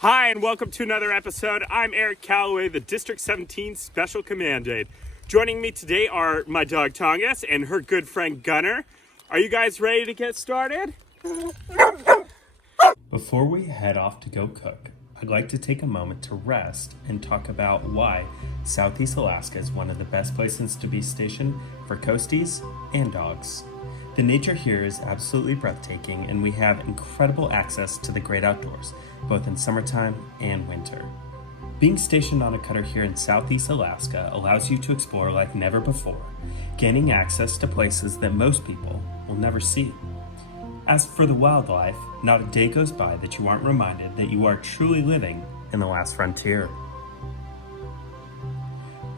Hi, and welcome to another episode. I'm Eric Callaway, the District 17 Special Command Aide. Joining me today are my dog Tongass and her good friend Gunner. Are you guys ready to get started? Before we head off to go cook, I'd like to take a moment to rest and talk about why Southeast Alaska is one of the best places to be stationed for coasties and dogs. The nature here is absolutely breathtaking, and we have incredible access to the great outdoors, both in summertime and winter. Being stationed on a cutter here in Southeast Alaska allows you to explore like never before, gaining access to places that most people will never see. As for the wildlife, not a day goes by that you aren't reminded that you are truly living in the last frontier.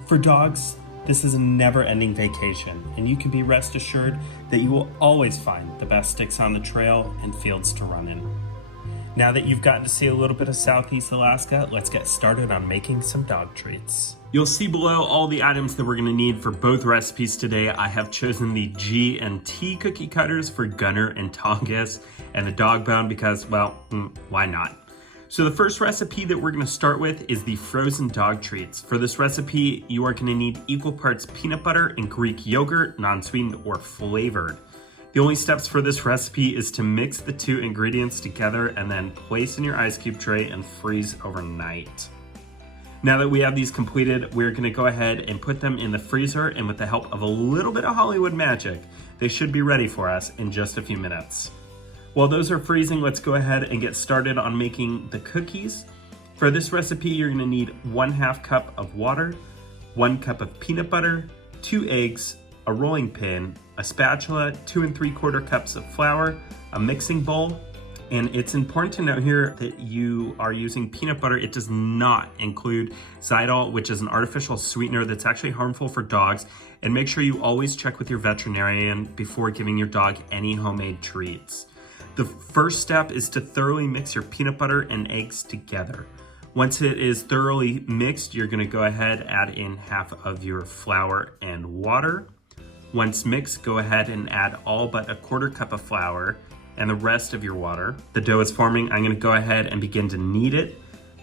For dogs, this is a never-ending vacation, and you can be rest assured that you will always find the best sticks on the trail and fields to run in. Now that you've gotten to see a little bit of Southeast Alaska, let's get started on making some dog treats. You'll see below all the items that we're going to need for both recipes today. I have chosen the G and T cookie cutters for Gunner and Tongass, and the dog bone because, well, why not? So the first recipe that we're going to start with is the frozen dog treats. For this recipe, you are going to need equal parts peanut butter and Greek yogurt, non-sweetened or flavored. The only steps for this recipe is to mix the two ingredients together and then place in your ice cube tray and freeze overnight. Now that we have these completed, we're going to go ahead and put them in the freezer, and with the help of a little bit of Hollywood magic, they should be ready for us in just a few minutes. While those are freezing, let's go ahead and get started on making the cookies. For this recipe, you're going to need 1/2 cup of water, 1 cup of peanut butter, 2 eggs, a rolling pin, a spatula, 2 3/4 cups of flour, a mixing bowl. And it's important to note here that you are using peanut butter. It does not include xylitol, which is an artificial sweetener that's actually harmful for dogs. And make sure you always check with your veterinarian before giving your dog any homemade treats. The first step is to thoroughly mix your peanut butter and eggs together. Once it is thoroughly mixed, you're gonna go ahead, add in half of your flour and water. Once mixed, go ahead and add all but 1/4 cup of flour and the rest of your water. The dough is forming. I'm gonna go ahead and begin to knead it.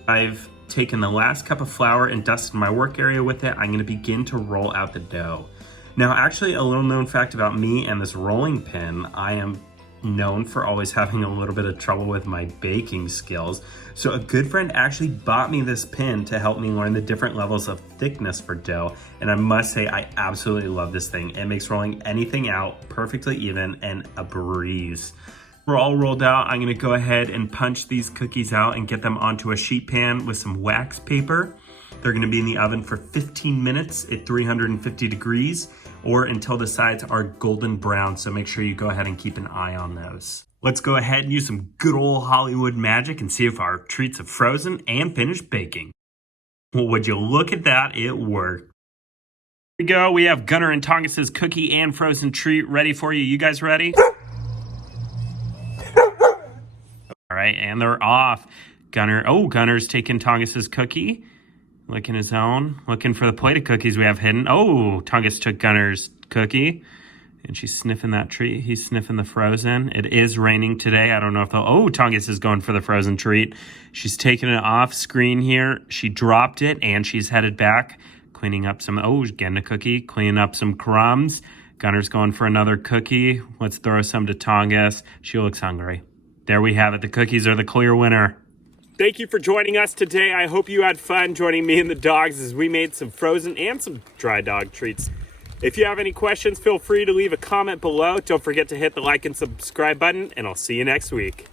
I've taken the last cup of flour and dusted my work area with it. I'm gonna begin to roll out the dough. Now, actually, a little known fact about me and this rolling pin, I am known for always having a little bit of trouble with my baking skills. So a good friend actually bought me this pin to help me learn the different levels of thickness for dough. And I must say, I absolutely love this thing. It makes rolling anything out perfectly even and a breeze. We're all rolled out. I'm gonna go ahead and punch these cookies out and get them onto a sheet pan with some wax paper. They're gonna be in the oven for 15 minutes at 350 degrees or until the sides are golden brown, so make sure you go ahead and keep an eye on those. Let's go ahead and use some good old Hollywood magic and see if our treats have frozen and finished baking. Well, would you look at that, it worked. Here we go, we have Gunner and Tongass's cookie and frozen treat ready for you. You guys ready? All right, and they're off. Gunner's taking Tongass's cookie. Licking his own, looking for the plate of cookies we have hidden. Oh, Tongass took Gunner's cookie, and she's sniffing that treat. He's sniffing the frozen. It is raining today. I don't know if Tongass is going for the frozen treat. She's taking it off screen here. She dropped it, and she's headed back, cleaning up some, getting a cookie, cleaning up some crumbs. Gunner's going for another cookie. Let's throw some to Tongass. She looks hungry. There we have it. The cookies are the clear winner. Thank you for joining us today. I hope you had fun joining me and the dogs as we made some frozen and some dry dog treats. If you have any questions, feel free to leave a comment below. Don't forget to hit the like and subscribe button, and I'll see you next week.